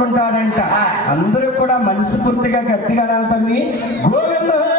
తెచ్చుకుంటాడంట అందరూ కూడా మనసు పూర్తిగా గట్టిగా రాల్తాన్ని గోవిందం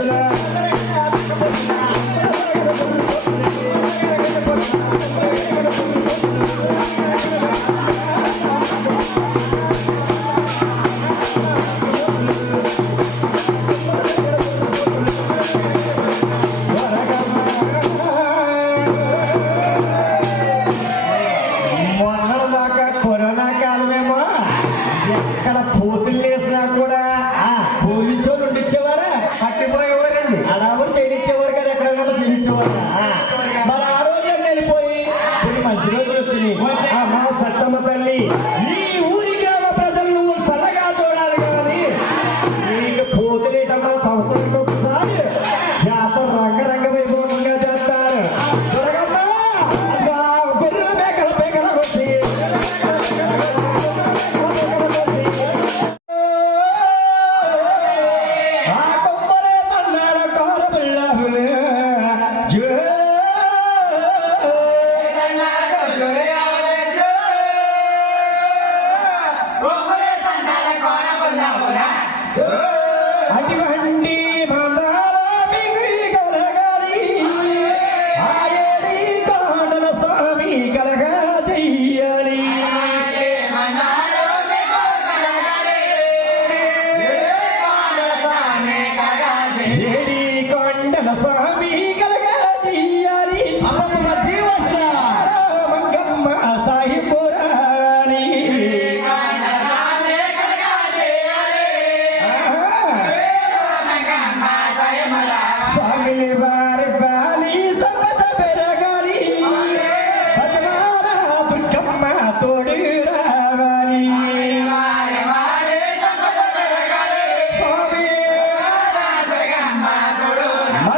这アまバ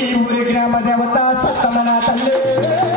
ಈ ಮುರಿ ಗ್ರಾಮ ದೇವತಾ ಸಪ್ತಮನ ಸಪ್ತನಾಥಲ್ಲಿ